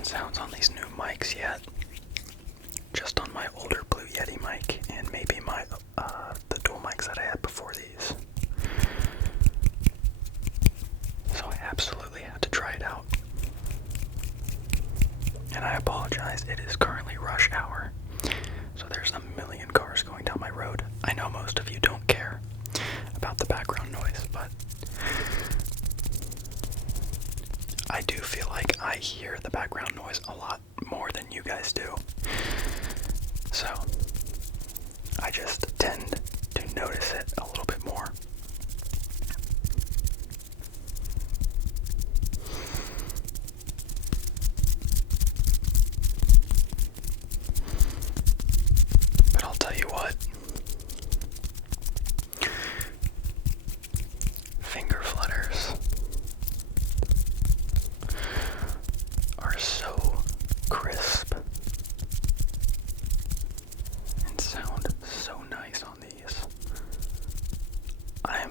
fan sounds on these new mics yet. Just on my older Blue Yeti mic and maybe my the dual mics that I had before these. So I absolutely had to try it out. And I apologize, it is currently rush hour. So there's a million cars going down my road. I know most of you don't care about the background noise, but I do feel like I hear the background noise a lot more than you guys do. So I just tend to notice it a little bit more. But I'll tell you what, finger flutters are so crisp and sound so nice on these. I'm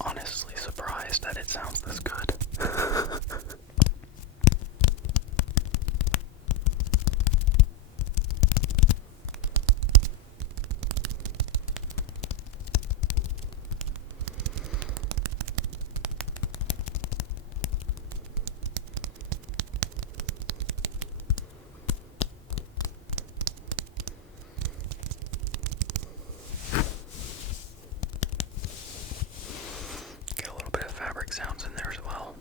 honestly surprised that it sounds this good. Get a little bit of fabric sounds in there as well.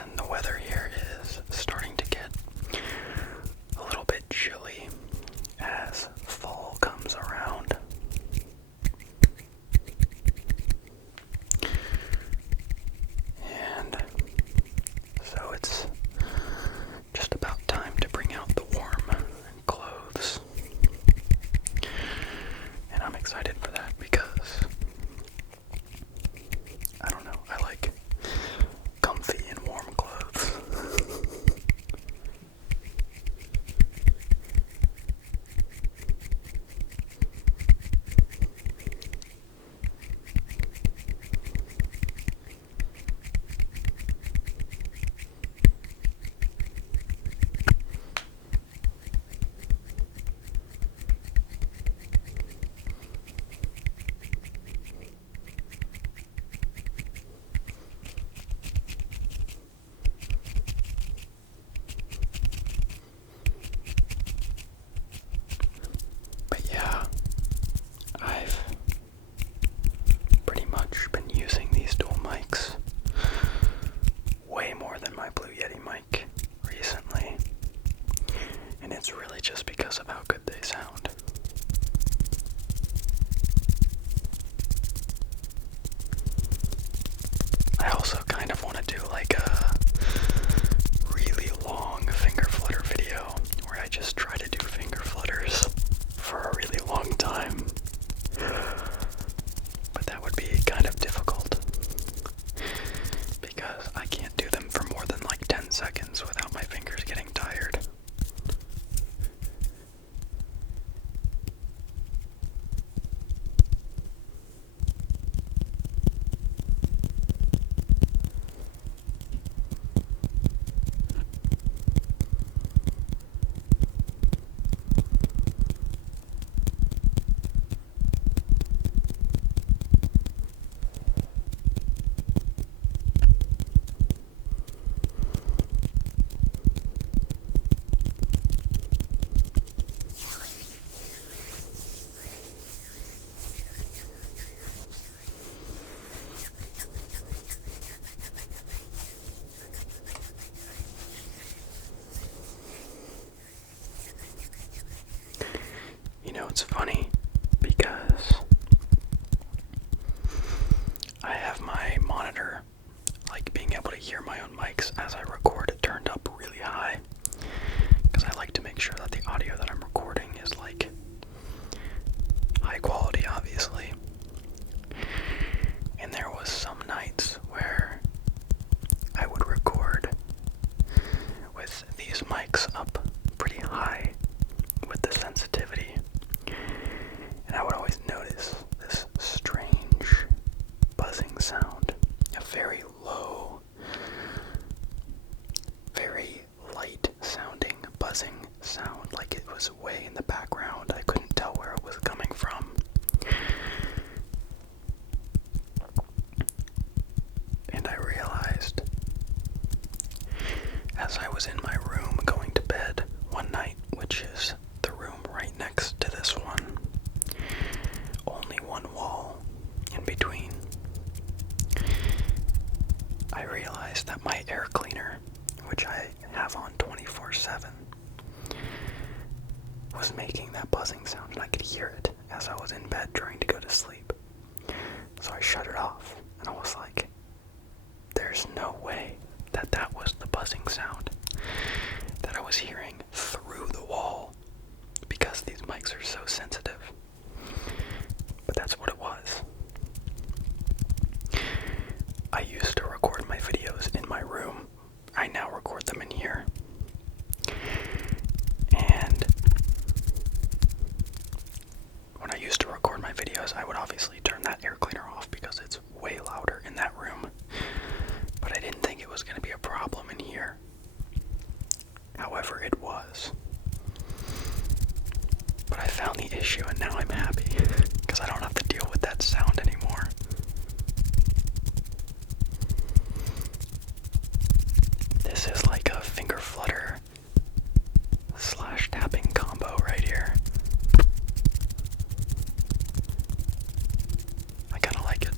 And the weather here is starting to get a little bit chilly as fall comes around. And so it's just about time to bring out the warm clothes. And I'm excited for that because, I don't know, I like comfy and warm clothes. one wall in between, I realized that my air cleaner, which I have on 24/7, was making that buzzing sound, and I could hear it as I was in bed trying to go to sleep. So I shut it off, and I was like, there's no way that that was the buzzing sound that I was hearing through the wall, because these mics are so sensitive. But that's what it was. I used to record my videos in my room. I now record them in here. And when I used to record my videos, I would obviously turn that air cleaner off because it's way louder in that room. But I didn't think it was going to be a problem in here. However, it was. But I found the issue, and now I'm happy because I don't have to deal with that sound anymore. This is like a finger flutter / tapping combo right here. I kind of like it.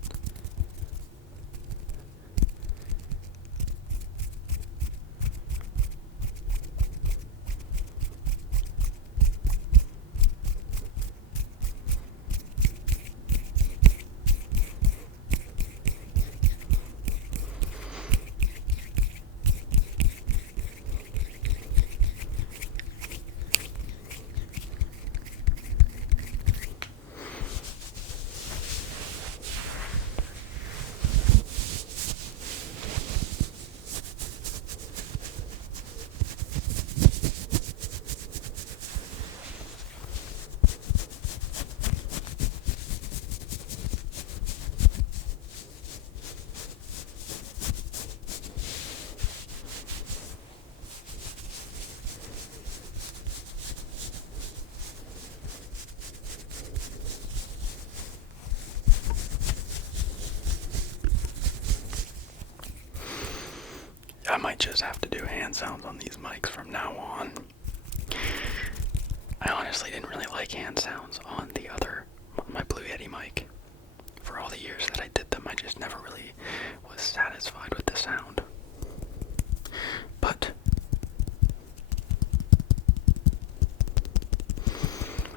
I might just have to do hand sounds on these mics from now on. I honestly didn't really like hand sounds on my Blue Yeti mic. For all the years that I did them, I just never really was satisfied with the sound. But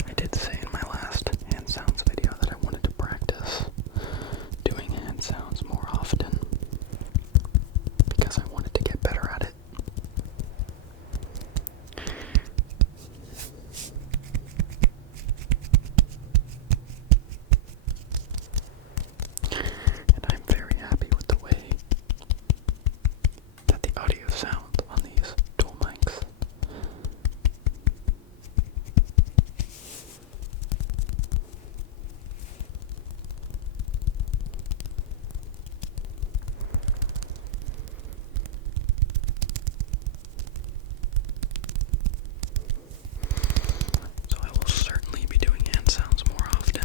I did say in my last hand sounds video that I wanted to practice doing hand sounds more often, because I wanted to get better at it. And I'm very happy with the way that the audio sounds on these dual mics. So I will certainly be doing hand sounds more often.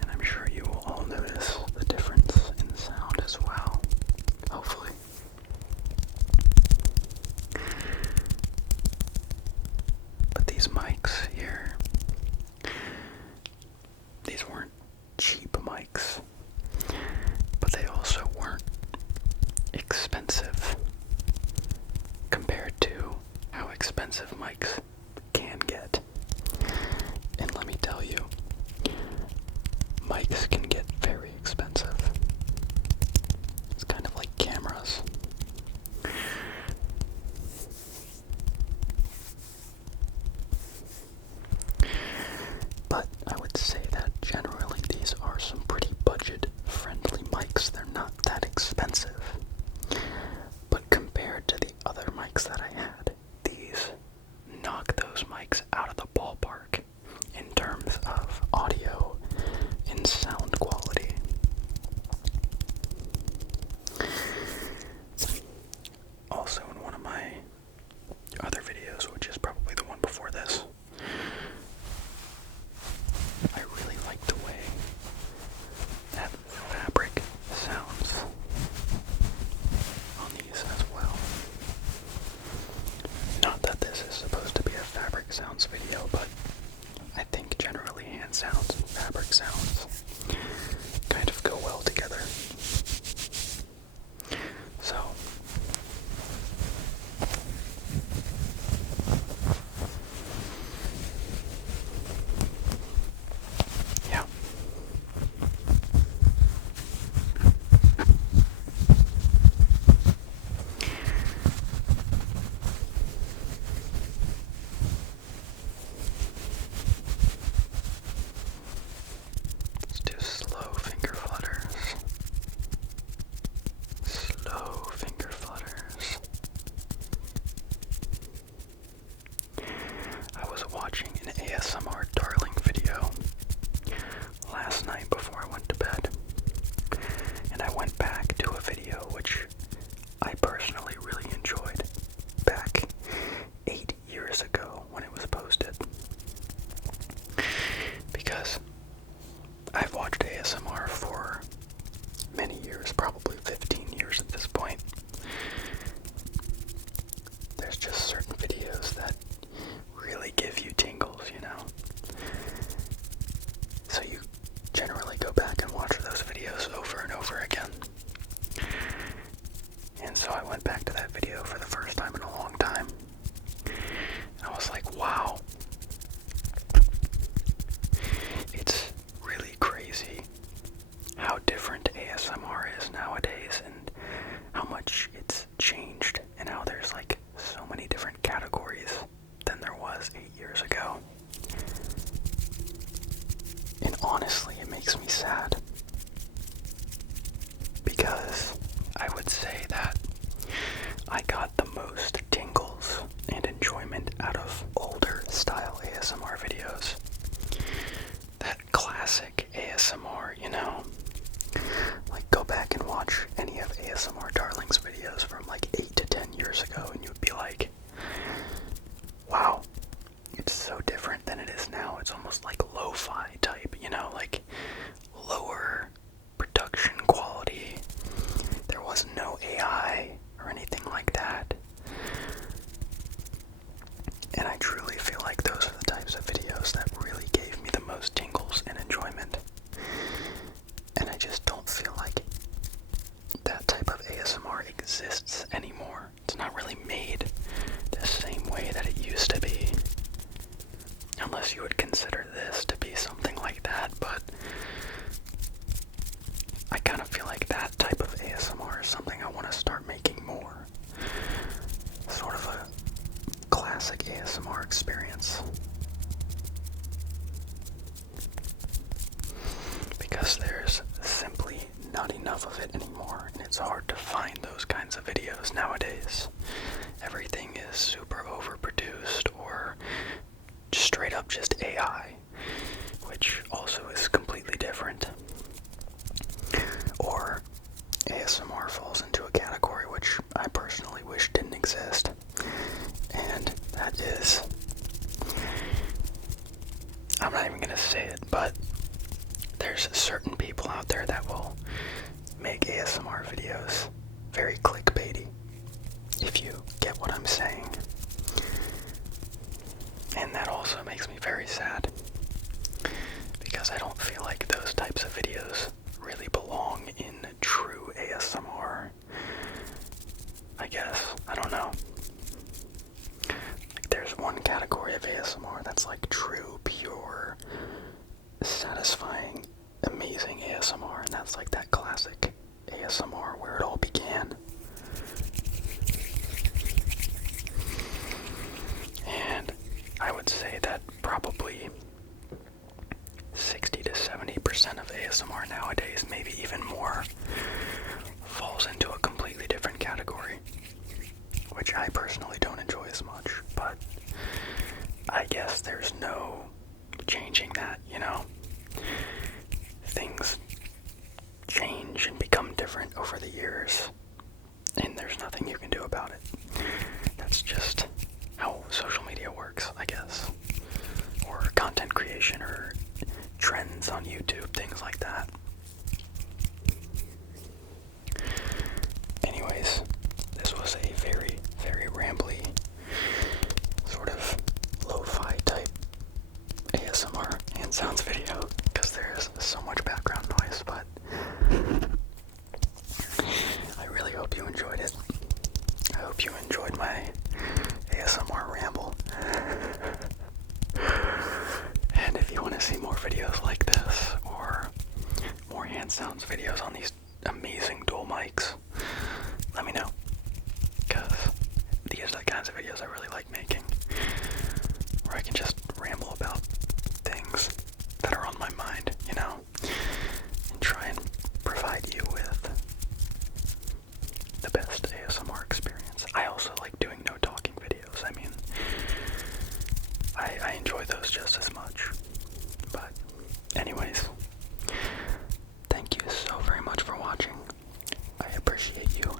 And I'm sure you will all notice the difference in the sound as well, hopefully. But these mics here, these weren't cheap mics, but they also weren't expensive compared to how expensive mics can get. And let me tell you, mics can get very expensive. It's kind of like cameras. But I would say that generally these are some pretty budget-friendly mics. They're not that expensive. But compared to the other mics that I had, these knock those mics out of the ballpark in terms of audio and sound quality. because I would say that I got the most tingles and enjoyment out of older style ASMR videos. That classic ASMR, you know? Like, go back and watch any of ASMR Darling's videos from like 8 to 10 years ago and you'd be like, wow, it's so different than it is now. It's almost like lo-fi type, you know, like lower production quality. There was no AI or anything like that. And I truly feel like those are the types of videos that really gave me the most tingles and enjoyment. And I just don't feel like that type of ASMR exists anymore. It's not really made the same way that it used to be. Unless you would consider this to be something like that, but I kind of feel like that type of ASMR is something I want to start making more. Sort of a classic ASMR experience. Because there's simply not enough of it anymore, and it's hard to find those kinds of videos nowadays. Everything is super overproduced or straight up just AI, which also is completely different. Or ASMR falls into a category which I personally wish didn't exist, and that is, I'm not even gonna say it, but there's certain people out there that will make ASMR videos very clickbaity, if you get what I'm saying. And that also makes me very sad, because I don't feel like those types of videos really belong in true ASMR. I guess. I don't know. Like, there's one category of ASMR that's like true, pure, satisfying, amazing ASMR, and that's like that classic ASMR where it all began. And I would say that probably 60 to 70% of ASMR nowadays, maybe even more, falls into a completely different category, which I personally don't enjoy as much, but I guess there's no changing that, you know? Things change and become different over the years, and there's nothing you can do about it. That's just how social media works, I guess. Or content creation, or trends on YouTube, things like that. Anyways, this was a very, very rambly, sort of lo-fi type ASMR and sounds video, because there's so much background noise, but I really hope you enjoyed it. I hope you enjoyed my ASMR ramble. And if you want to see more videos like this, or more hand sounds videos on these amazing dual mics, let me know, because these are the kinds of videos I really like making, where I can just ramble about things that are on my mind, you know, and try and provide you with the best ASMR experience. I also like doing no talking videos. I mean, I enjoy those just as much. But anyways, thank you so very much for watching. I appreciate you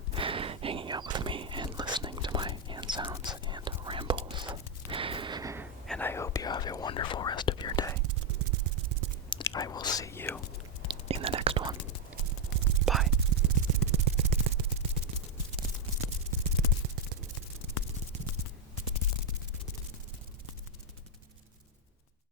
hanging out with me and listening to my hand sounds and rambles. And I hope you have a wonderful rest of your day. I will see you in the next one.